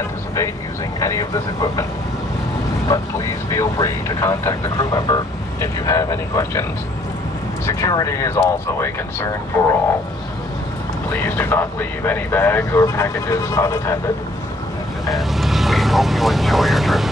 anticipate using any of this equipment. But please feel free to contact the crew member if you have any questions. Security is also a concern for all. Please do not leave any bags or packages unattended. And we hope you enjoy your trip.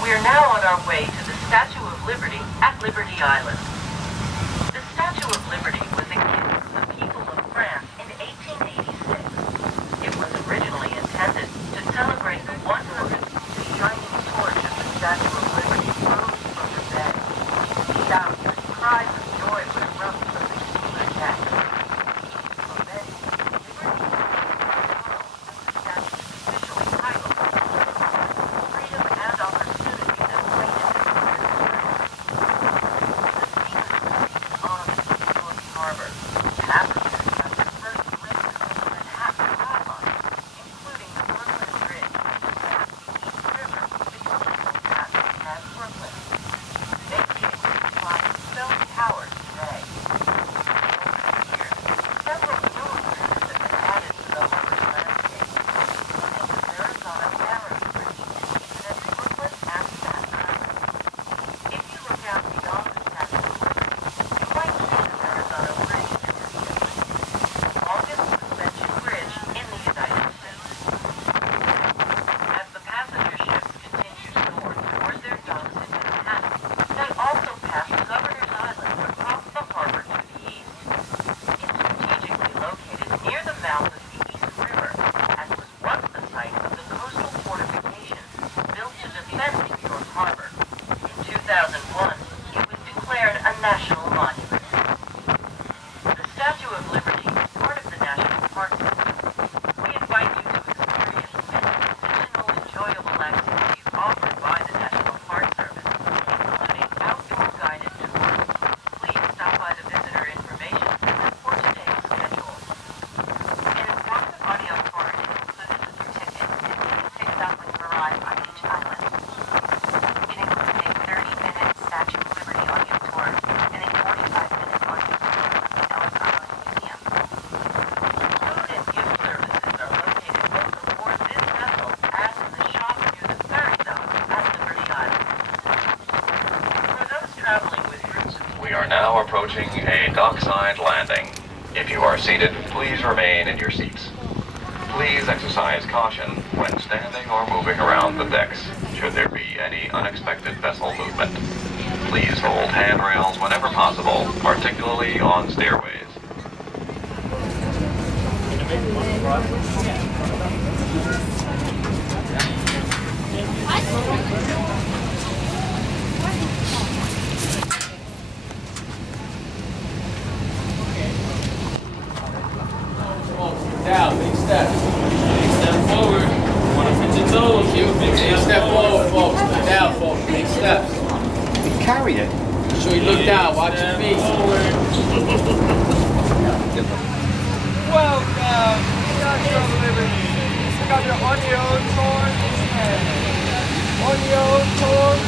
We are now on our way to the Statue of Liberty at Liberty Island. The Statue of Liberty was a gift to the people of France in 1886. It was originally intended to celebrate the 100th shining torch of the Statue of Liberty rose from the bay. Shouts and cries of joy would erupt from the steamer deck. For many, Liberty is the world, and the statue is officially titled Freedom and Opportunity that waited in the on North Harbor. Passengers got their first glimpse of the Manhattan skyline, including the Brooklyn Bridge, the East River between Manhattan and Brooklyn. They be able to fly stone towers today. Over the years, several road bridges have been added to the harbor's landscape, including the Arizona Barrows Bridge, connecting Brooklyn and Staten Island. If you look out beyond the Statue of Liberty, you might see the Arizona Bridge to your east, the longest suspension bridge in the United States. As the passenger ships continue north toward their docks in Manhattan, they also pass Governor's Island across the harbor to the east. It's strategically located near the mouth of the East River and was once the site of the coastal fortifications built to defend New York Harbor. In 2001, it was declared a national monument. The Statue of Liberty is part of the National Park System. We invite you to experience many additional enjoyable activities offered by the National Park Service, including outdoor guided tours. Please stop by the visitor information center for today's schedule. An informative audio tour is included with your ticket and picks up when you arrive on each island. It includes a 30-minute Statue of Liberty audio tour and a 45-minute audio tour of the Ellis Island Museum. Food and gift services are located both aboard this vessel and in the shop near the ferry dock at Liberty Island. For those traveling with groups of We are now approaching a dockside landing. If you are seated, please remain in your seats. Please exercise caution when standing or moving around the decks, should there be any unexpected vessel movement. Please hold handrails whenever possible, particularly on stairways. Down, big step. Big step forward. Want to fit your toes. Big step forward, folks. Down, folks. Big steps. We carry it. Make sure you look down. Watch your feet. Welcome! Statue of Liberty. You got your onion corn. Onion corn.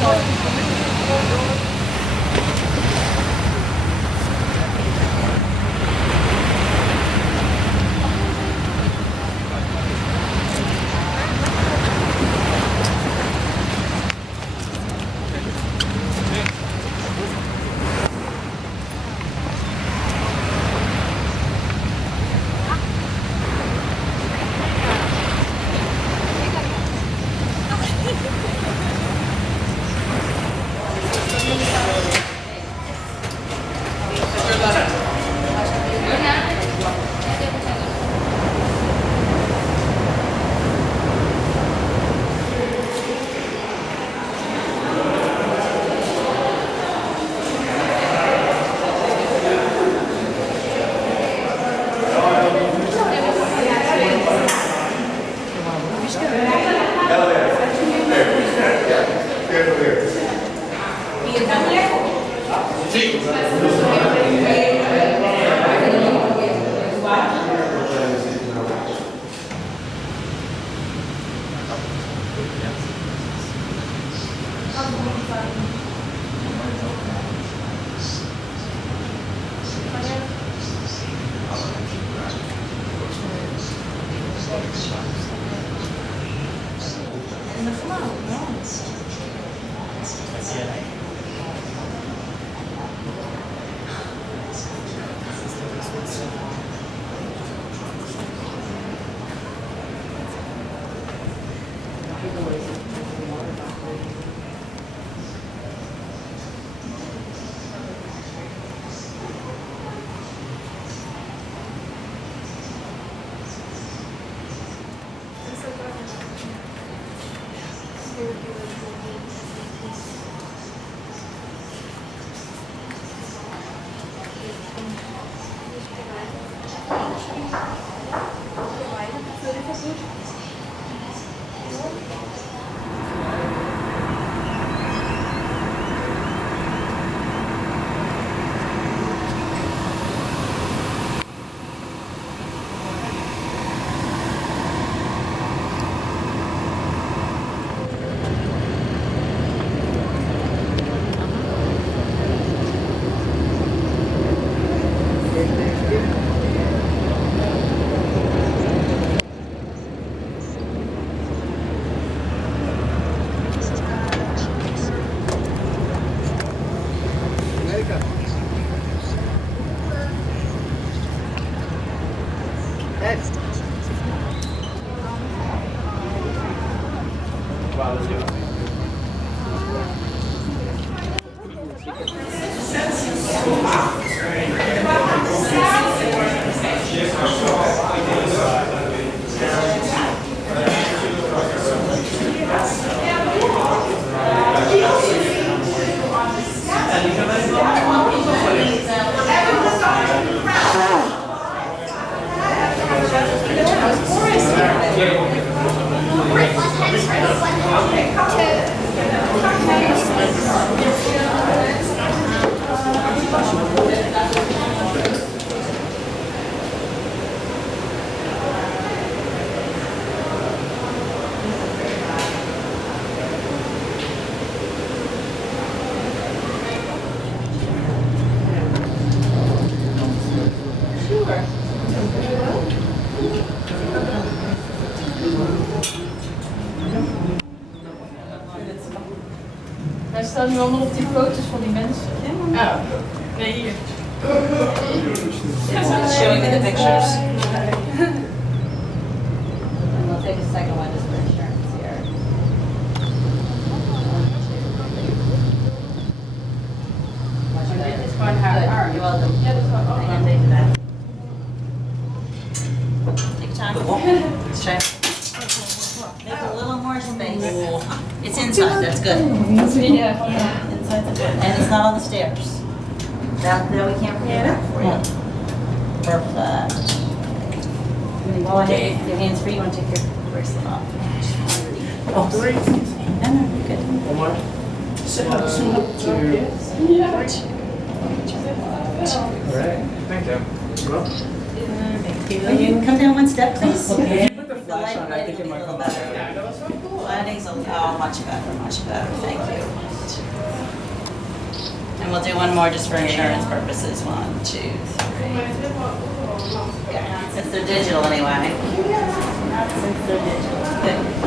staan nu allemaal op die foto's van die mensen. Oh. Nee, hier. Showing me the pictures. And we'll take a second one just for insurance here. It's fine, how are You're welcome. Yeah, that's fine. Hang on, take that. Take your time. Let's try. Make a little more space. It's inside, that's good. Yeah. Inside's good. And it's not on the stairs. That we can't forget that for you. Perfect. Go ahead, your hands free, you want to take your bracelet off? Oh, sorry. No, no, you're good. One more. Alright, thank you. Will you come down one step, please? Put the The flash on, I think it will be a might little come better. better. Lighting's much better, thank you. And we'll do one more just for insurance purposes. 1, 2, 3. Yeah, since they're digital anyway. Since they're digital. Good.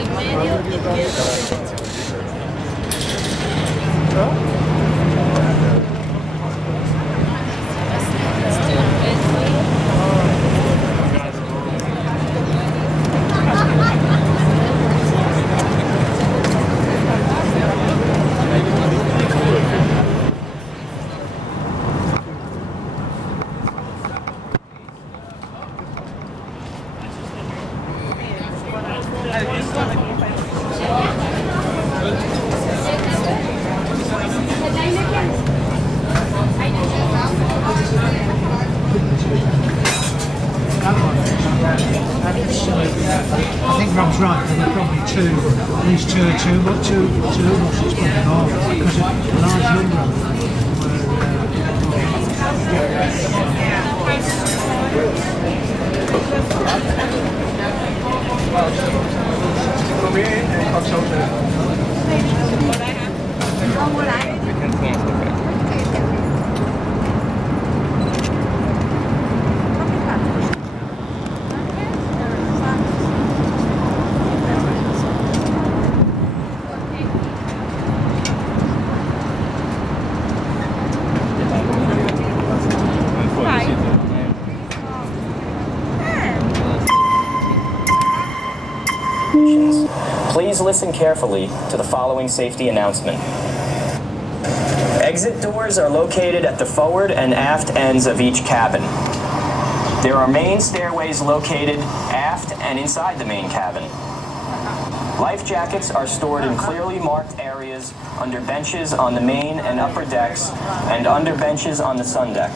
del medio y izquierdo. I think Rob's right, there were probably two, at least two or two, but two buses probably more, because a large number of them Please listen carefully to the following safety announcement. Exit doors are located at the forward and aft ends of each cabin. There are main stairways located aft and inside the main cabin. Life jackets are stored in clearly marked areas under benches on the main and upper decks and under benches on the sun deck.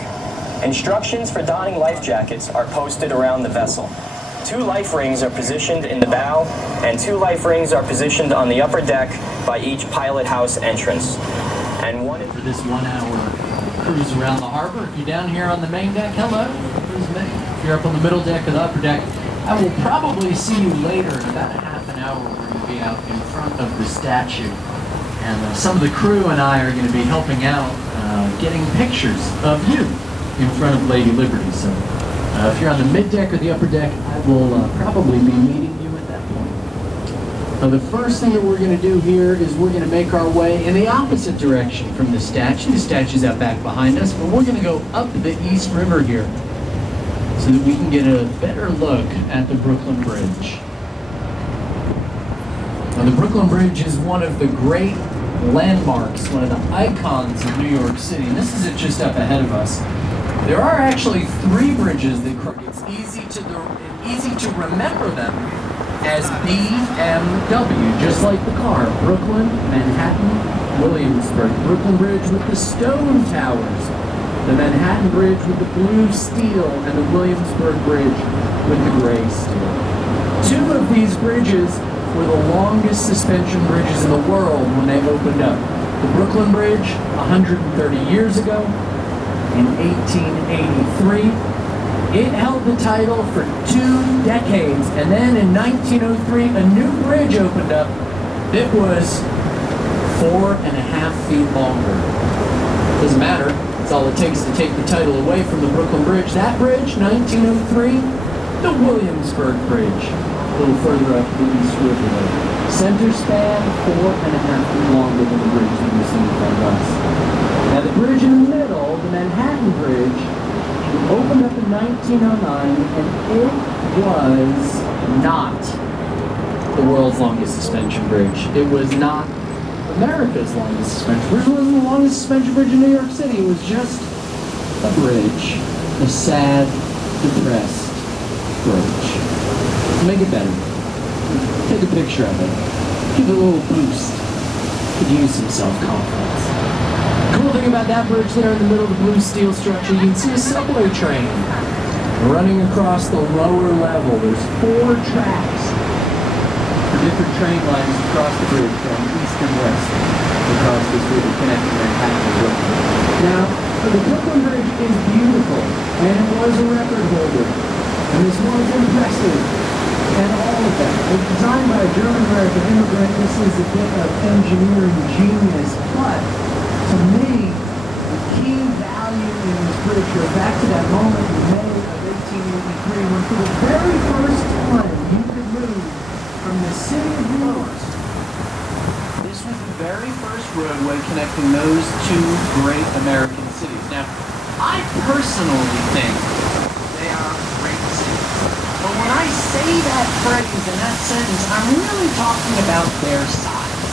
Instructions for donning life jackets are posted around the vessel. 2 life rings are positioned in the bow, and 2 life rings are positioned on the upper deck by each pilot house entrance. And one for this 1-hour cruise around the harbor. If you're down here on the main deck, hello. If you're up on the middle deck or the upper deck, I will probably see you later in about a half an hour. We're going to be out in front of the statue. And some of the crew and I are going to be helping out, getting pictures of you in front of Lady Liberty. So if you're on the mid deck or the upper deck, I will probably be meeting you at that point. Now the first thing that we're going to do here is we're going to make our way in the opposite direction from the statue. The statue's out back behind us, but we're going to go up the East River here so that we can get a better look at the Brooklyn Bridge. Now the Brooklyn Bridge is one of the great landmarks, one of the icons of New York City, and this isn't just up ahead of us. There are actually 3 bridges that it's easy to remember them as BMW, just like the car. Brooklyn, Manhattan, Williamsburg. Brooklyn Bridge with the stone towers. The Manhattan Bridge with the blue steel, and the Williamsburg Bridge with the gray steel. 2 of these bridges were the longest suspension bridges in the world when they opened up. The Brooklyn Bridge, 130 years ago, in 1883. It held the title for 2 decades, and then in 1903, a new bridge opened up that was 4.5 feet longer. Doesn't matter, it's all it takes to take the title away from the Brooklyn Bridge. That bridge, 1903, the Williamsburg Bridge, a little further up the East River. Center span, 4.5 feet longer than the bridge that you see in front of us. Now the bridge in the middle, the Manhattan Bridge, opened up in 1909, and it was not the world's longest suspension bridge. It was not America's longest suspension bridge. It wasn't the longest suspension bridge in New York City. It was just a bridge, a sad, depressed bridge. To make it better, take a picture of it. Give it a little boost. Could use some self-confidence. Cool thing about that bridge there in the middle of the blue steel structure, you can see a subway train running across the lower level. There's 4 tracks for different train lines across the bridge from east and west across this river connecting Manhattan and Brooklyn. Now, the Brooklyn Bridge is beautiful, and it was a record holder, and this was impressive, and all of that. It was designed by a German-American immigrant. This is a bit of engineering genius, but to me, the key value in this bridge goes back to that moment in May of 1883 when for the very first time you could move from the city of New York. This was the very first roadway connecting those two great American cities. Now, I personally think they are great cities. But when I say that phrase in that sentence, I'm really talking about their size.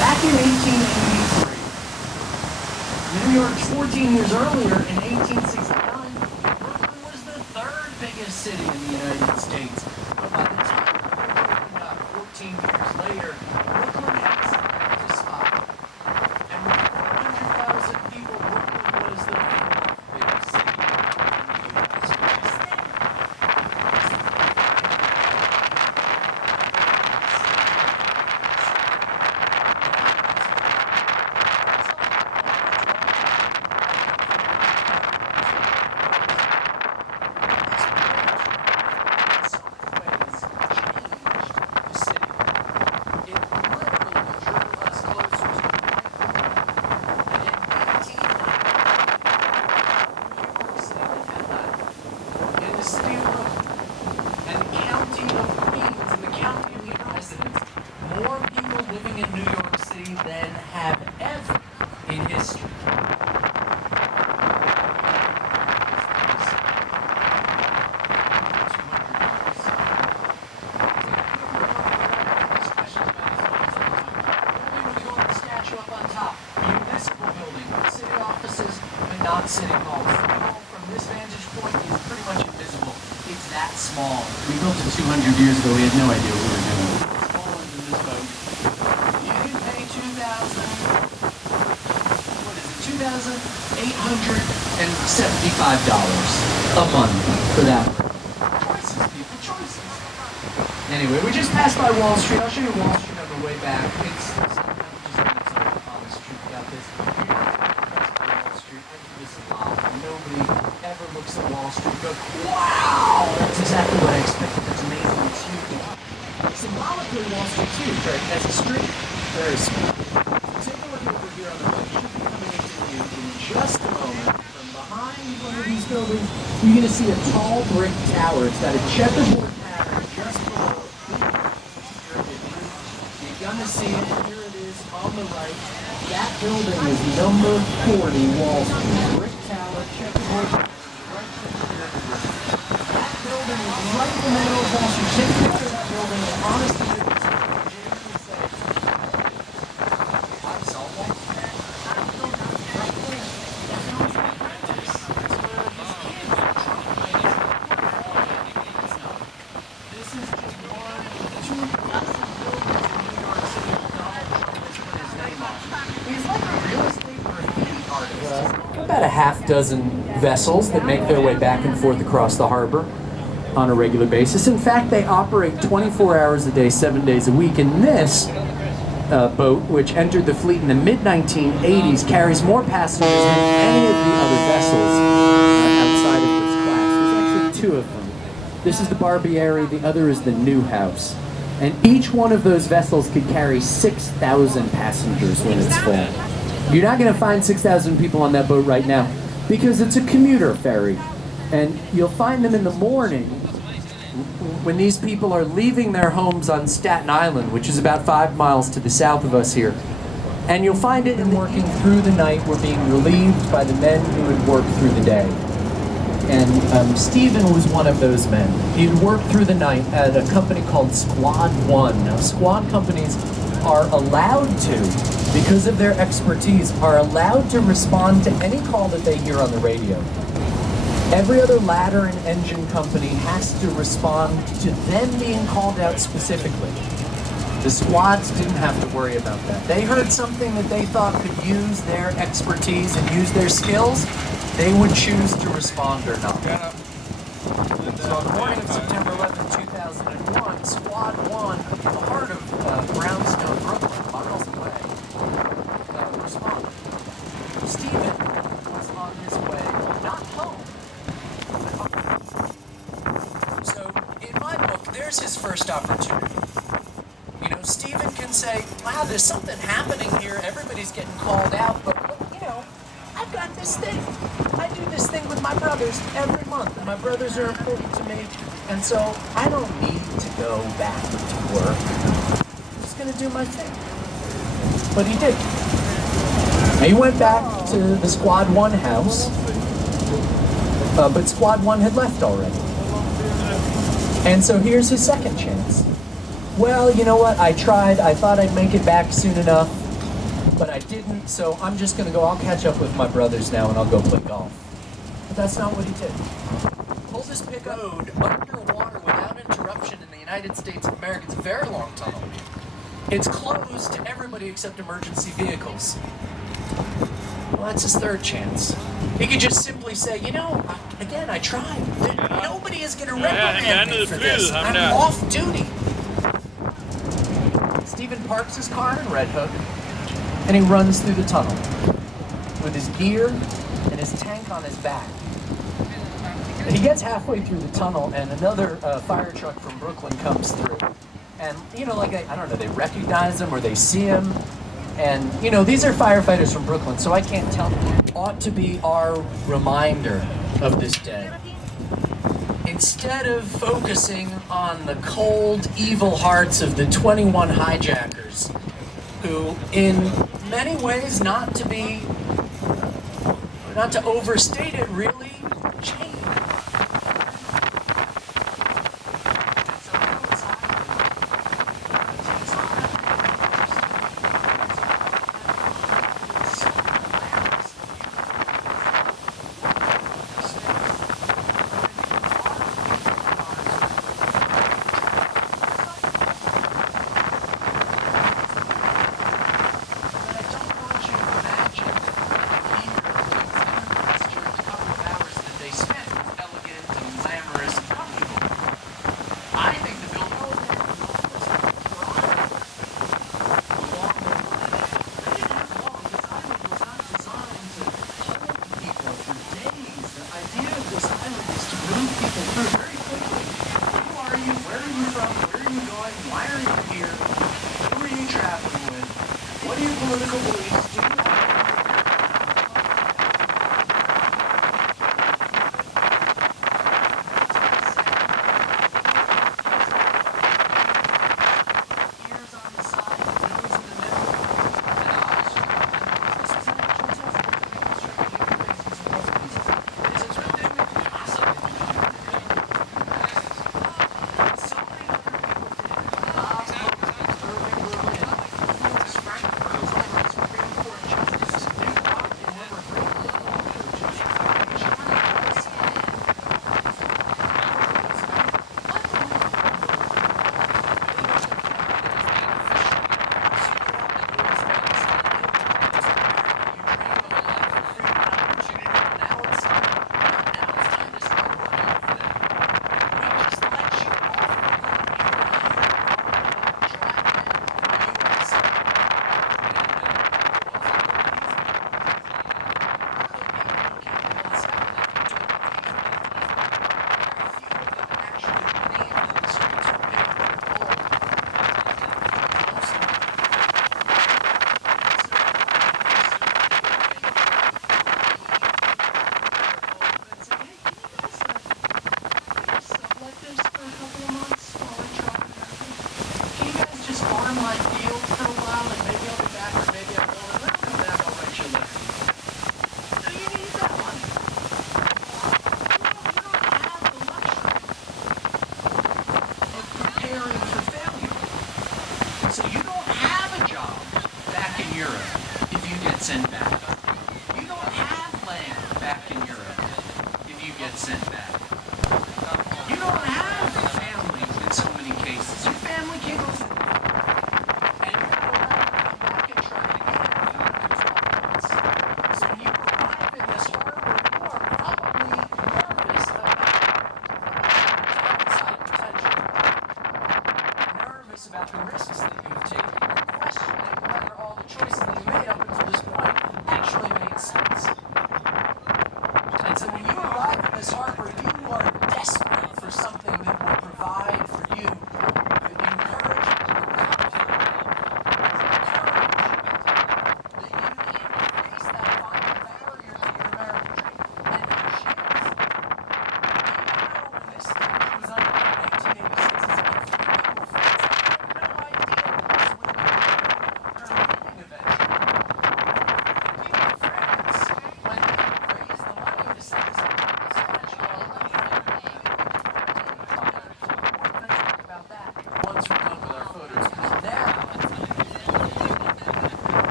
Back in 1883, New York's 14 years earlier, in 1869, Brooklyn was the third biggest city in the United States. But by the time Brooklyn opened up 14 years later, Brooklyn had started to spot. And with 400,000 people, Brooklyn was the fourth biggest city in the United States. Not City Hall. City Hall from this vantage point is pretty much invisible. It's that small. We built it 200 years ago. We had no idea what we were doing. It's smaller than this boat. You can pay $2,875 a month for that. Choices, people, choices. Anyway, we just passed by Wall Street. I'll show you Wall Street on the way back. It's just honest truth about this. Nobody ever looks at Wall Street and goes, wow, that's exactly what I expected. That's amazing. It's huge. Symbolically, Wall Street too, right? As a street, very small. Take a look over here on the right. Should be coming into view in just a moment. From behind one of these buildings, you're going to see a tall brick tower. It's got a checkerboard pattern just below. You're going to see it. Here it is on the right. That building is number 40 Wall Street. Brick tower, checkerboard. That building is right in the middle of Wall Street. Take a picture of that building and honestly, you can say, I saw Wall Street. This is just one of the 2,000 buildings in New York City Donald Trump has put his name on. He's like a real estate graffiti artist. About a half dozen vessels that make their way back and forth across the harbor on a regular basis. In fact, they operate 24 hours a day, 7 days a week. And this boat, which entered the fleet in the mid-1980s, carries more passengers than any of the other vessels outside of this class. There's actually two of them. This is the Barbieri, the other is the Newhouse. And each one of those vessels could carry 6,000 passengers when it's full. You're not going to find 6,000 people on that boat right now because it's a commuter ferry. And you'll find them in the morning when these people are leaving their homes on Staten Island, which is about 5 miles to the south of us here. And you'll find it in working through the night. We're being relieved by the men who had worked through the day. And Stephen was one of those men. He had worked through the night at a company called Squad 1. Now, squad companies are allowed to, because of their expertise, are allowed to respond to any call that they hear on the radio. Every other ladder and engine company has to respond to them being called out specifically. The squads didn't have to worry about that. They heard something that they thought could use their expertise and use their skills, they would choose to respond or not. So on the morning of September 11, 2001, Squad 1, in the heart of Brownstone, Brooklyn, miles away, responded. Stephen was on his way, not home. So, in my book, there's his first opportunity. You know, Stephen can say, wow, there's something happening here, everybody's getting called out, but you know, I've I've got this thing. I do this thing with my brothers every month, and my brothers are important to me, and so I don't need to go back to work. I'm just gonna do my thing. But he did. He went back to the Squad 1 house, but Squad 1 had left already. And so here's his second chance. Well, you know what? I tried. I thought I'd make it back soon enough, but I didn't, so I'm just going to go. I'll catch up with my brothers now, and I'll go play golf. But that's not what he did. Pulled his pickup underwater without interruption in the United States of America. It's a very long tunnel. It's closed to everybody except emergency vehicles. Well, that's his third chance. He could just simply say, you know, again, I tried. Nobody is going to reprimand me for this. I'm off duty. Stephen parks his car in Red Hook, and he runs through the tunnel with his gear and his tank on his back. And he gets halfway through the tunnel, and another fire truck from Brooklyn comes through. And, you know, like, I don't know, they recognize him or they see him. And, you know, these are firefighters from Brooklyn, so I can't tell them. Ought to be our reminder of this day. Instead of focusing on the cold, evil hearts of the 21 hijackers, who, in many ways, not to overstate it, really changed.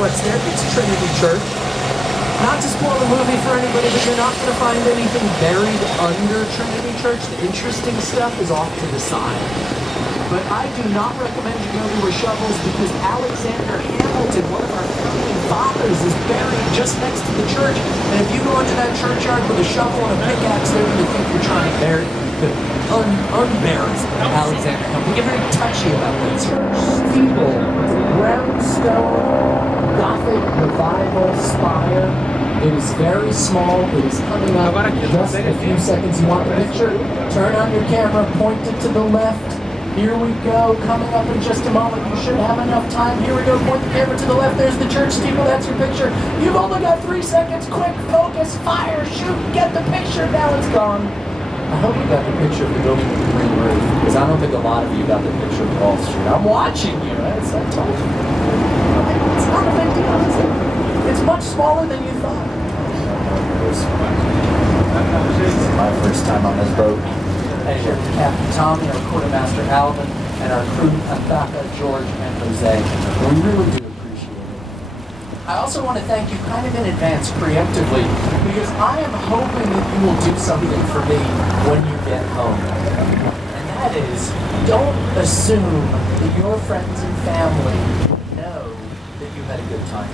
what's there. It's Trinity Church. Not to spoil the movie for anybody, but you're not going to find anything buried under Trinity Church. The interesting stuff is off to the side. But I do not recommend you go to with shovels because Alexander Hamilton, one of our founding fathers, is buried just next to the church. And if you go into that churchyard with a shovel and a pickaxe, they're going to think you're trying to unbury Alexander Hamilton. We get very touchy about that church. Steeple, brownstone, Gothic revival spire. It is very small. It is coming up in just a few seconds. You want the picture? Turn on your camera, point it to the left. Here we go, coming up in just a moment. You should have enough time. Here we go, point the camera to the left. There's the church steeple, that's your picture. You've only got 3 seconds. Quick, focus, fire, shoot, get the picture. Now it's gone. I hope you got the picture of the building with the green roof, because I don't think a lot of you got the picture of Wall Street. I'm watching you, I told you. It's not a big deal, is it? It's much smaller than you thought. This is my first time on this boat. And here, Captain Tommy, our quartermaster Alvin, and our crew, Antaka, George, and Jose. We really do appreciate it. I also want to thank you kind of in advance, preemptively, because I am hoping that you will do something for me when you get home. And that is, don't assume that your friends and family know that you had a good time.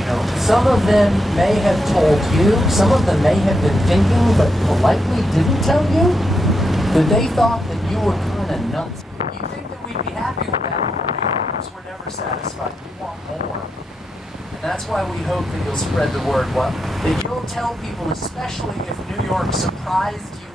You know, some of them may have told you, some of them may have been thinking, but politely didn't tell you, that they thought that you were kind of nuts. You think that we'd be happy with that, but we're never satisfied. We want more. And that's why we hope that you'll spread the word, that you'll tell people, especially if New York surprised you